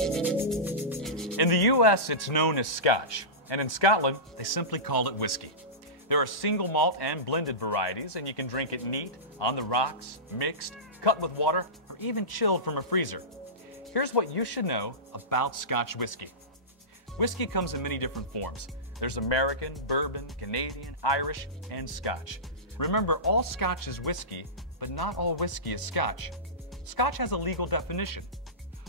In the US, it's known as Scotch, and in Scotland, they simply call it whiskey. There are single malt and blended varieties, and you can drink it neat, on the rocks, mixed, cut with water, or even chilled from a freezer. Here's what you should know about Scotch whiskey. Whiskey comes in many different forms. There's American, bourbon, Canadian, Irish, and Scotch. Remember, all Scotch is whiskey, but not all whiskey is Scotch. Scotch has a legal definition.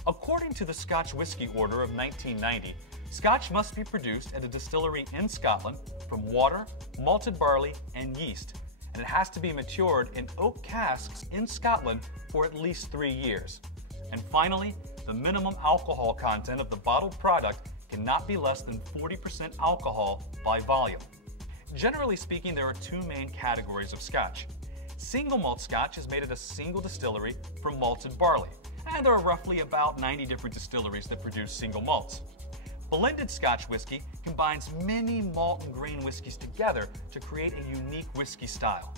According to the Scotch Whisky Order of 1990, Scotch must be produced at a distillery in Scotland from water, malted barley, and yeast, and it has to be matured in oak casks in Scotland for at least 3 years. And finally, the minimum alcohol content of the bottled product cannot be less than 40% alcohol by volume. Generally speaking, there are two main categories of Scotch. Single malt Scotch is made at a single distillery from malted barley, and there are roughly about 90 different distilleries that produce single malts. Blended Scotch whiskey combines many malt and grain whiskeys together to create a unique whiskey style.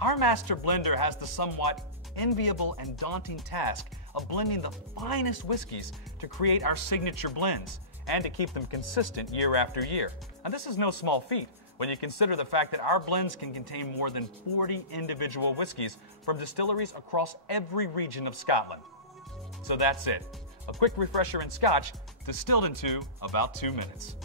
Our master blender has the somewhat enviable and daunting task of blending the finest whiskeys to create our signature blends and to keep them consistent year after year. And this is no small feat when you consider the fact that our blends can contain more than 40 individual whiskeys from distilleries across every region of Scotland. So that's it. A quick refresher in Scotch, distilled into about 2 minutes.